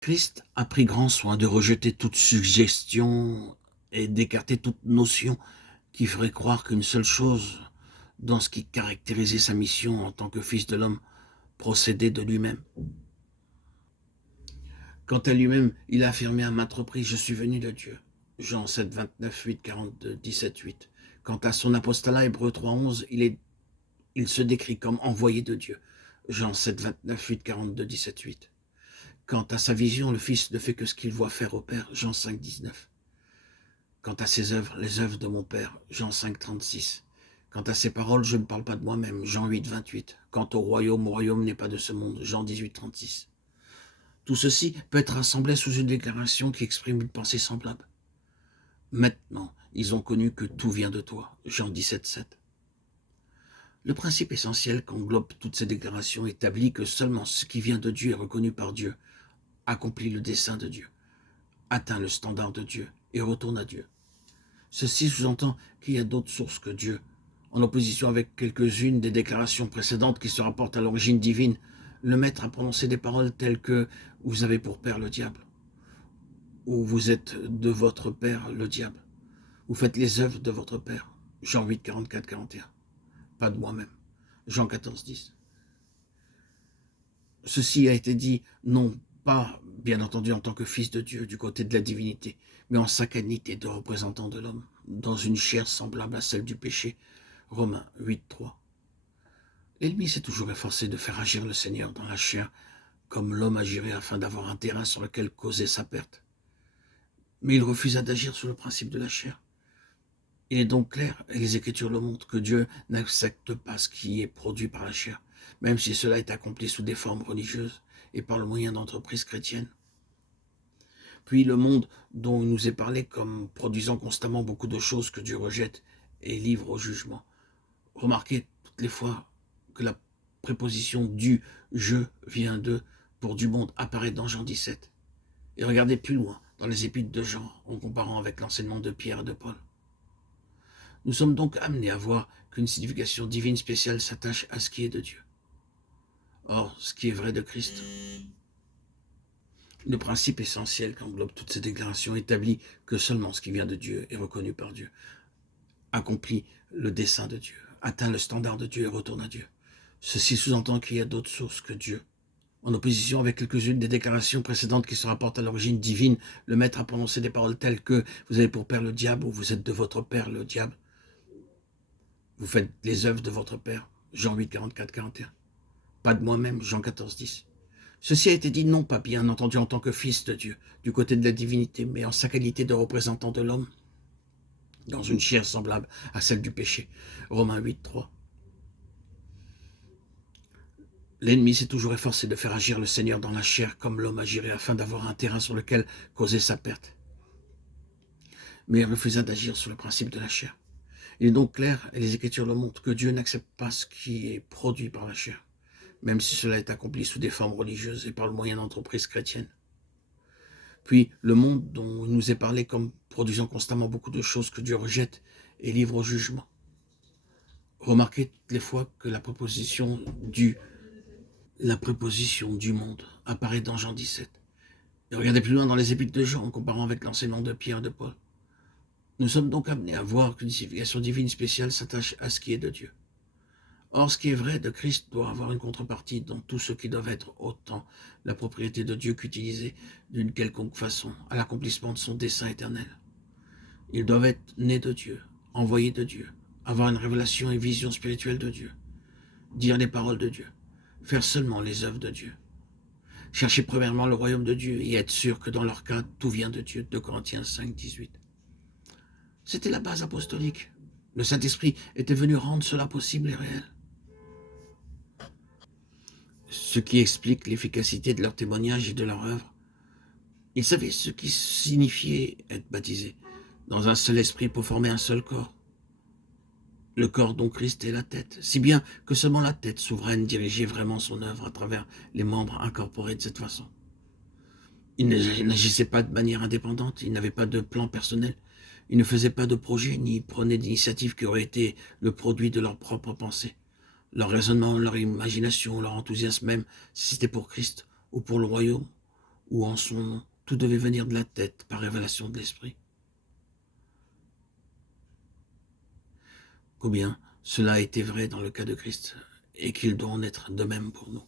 Christ a pris grand soin de rejeter toute suggestion et d'écarter toute notion qui ferait croire qu'une seule chose, dans ce qui caractérisait sa mission en tant que fils de l'homme, procédait de lui-même. Quant à lui-même, il a affirmé à maintes reprises « Je suis venu de Dieu ». Jean 7, 29, 8, 42, 17, 8. Quant à son apostolat, Hébreux 3, 11, il se décrit comme envoyé de Dieu. Jean 7, 29, 8, 42, 17, 8. Quant à sa vision, le Fils ne fait que ce qu'il voit faire au Père. Jean 5, 19. Quant à ses œuvres, les œuvres de mon Père. Jean 5, 36. Quant à ses paroles, je ne parle pas de moi-même. Jean 8, 28. Quant au royaume n'est pas de ce monde. Jean 18, 36. Tout ceci peut être rassemblé sous une déclaration qui exprime une pensée semblable. Maintenant, ils ont connu que tout vient de toi. Jean 17, 7. Le principe essentiel qu'englobe toutes ces déclarations établit que seulement ce qui vient de Dieu est reconnu par Dieu, accomplit le dessein de Dieu, atteint le standard de Dieu et retourne à Dieu. Ceci sous-entend qu'il y a d'autres sources que Dieu, en opposition avec quelques-unes des déclarations précédentes qui se rapportent à l'origine divine. Le maître a prononcé des paroles telles que « vous avez pour père le diable » ou « vous êtes de votre père le diable » vous faites les œuvres de votre père. Jean 8, 44, 41. Pas de moi-même. Jean 14, 10. Ceci a été dit non pas, bien entendu, en tant que fils de Dieu, du côté de la divinité, mais en sa qualité de représentant de l'homme, dans une chair semblable à celle du péché. Romains 8, 3. L'ennemi s'est toujours efforcé de faire agir le Seigneur dans la chair, comme l'homme agirait afin d'avoir un terrain sur lequel causer sa perte. Mais il refusa d'agir sur le principe de la chair. Il est donc clair, et les Écritures le montrent, que Dieu n'accepte pas ce qui est produit par la chair, même si cela est accompli sous des formes religieuses et par le moyen d'entreprises chrétiennes. Puis le monde dont il nous est parlé comme produisant constamment beaucoup de choses que Dieu rejette et livre au jugement. Remarquez toutes les fois que la préposition du, je, vient de, pour du monde apparaît dans Jean 17. Et regardez plus loin dans les épîtres de Jean en comparant avec l'enseignement de Pierre et de Paul. Nous sommes donc amenés à voir qu'une signification divine spéciale s'attache à ce qui est de Dieu. Or, ce qui est vrai de Christ, le principe essentiel qu'englobe toutes ces déclarations établit que seulement ce qui vient de Dieu est reconnu par Dieu, accomplit le dessein de Dieu, atteint le standard de Dieu et retourne à Dieu. Ceci sous-entend qu'il y a d'autres sources que Dieu. En opposition avec quelques-unes des déclarations précédentes qui se rapportent à l'origine divine, le maître a prononcé des paroles telles que « vous avez pour père le diable » ou « vous êtes de votre père le diable ». Vous faites les œuvres de votre père. Jean 8, 44, 41. Pas de moi-même. Jean 14, 10. Ceci a été dit non pas bien entendu en tant que fils de Dieu, du côté de la divinité, mais en sa qualité de représentant de l'homme, dans une chair semblable à celle du péché. Romains 8, 3. L'ennemi s'est toujours efforcé de faire agir le Seigneur dans la chair comme l'homme agirait afin d'avoir un terrain sur lequel causer sa perte. Mais il refusa d'agir sur le principe de la chair. Il est donc clair, et les Écritures le montrent, que Dieu n'accepte pas ce qui est produit par la chair, même si cela est accompli sous des formes religieuses et par le moyen d'entreprises chrétiennes. Puis, le monde dont il nous est parlé comme produisant constamment beaucoup de choses que Dieu rejette et livre au jugement. Remarquez toutes les fois que la préposition du monde apparaît dans Jean 17. Et regardez plus loin dans les épîtres de Jean en comparant avec l'enseignement de Pierre et de Paul. Nous sommes donc amenés à voir qu'une signification divine spéciale s'attache à ce qui est de Dieu. Or, ce qui est vrai de Christ doit avoir une contrepartie dans tout ce qui doit être autant la propriété de Dieu qu'utilisé d'une quelconque façon à l'accomplissement de son dessein éternel. Ils doivent être nés de Dieu, envoyés de Dieu, avoir une révélation et vision spirituelle de Dieu, dire les paroles de Dieu, faire seulement les œuvres de Dieu. Chercher premièrement le royaume de Dieu et être sûr que dans leur cas, tout vient de Dieu. 2 Corinthiens 5, 18. C'était la base apostolique. Le Saint-Esprit était venu rendre cela possible et réel. Ce qui explique l'efficacité de leur témoignage et de leur œuvre. Ils savaient ce qui signifiait être baptisés dans un seul esprit pour former un seul corps. Le corps dont Christ est la tête, si bien que seulement la tête souveraine dirigeait vraiment son œuvre à travers les membres incorporés de cette façon. Ils n'agissaient pas de manière indépendante, ils n'avaient pas de plan personnel, ils ne faisaient pas de projet ni prenaient d'initiatives qui auraient été le produit de leurs propres pensées. Leur raisonnement, leur imagination, leur enthousiasme même, si c'était pour Christ ou pour le royaume ou en son nom. Tout devait venir de la tête par révélation de l'Esprit. Combien cela a été vrai dans le cas de Christ et qu'il doit en être de même pour nous.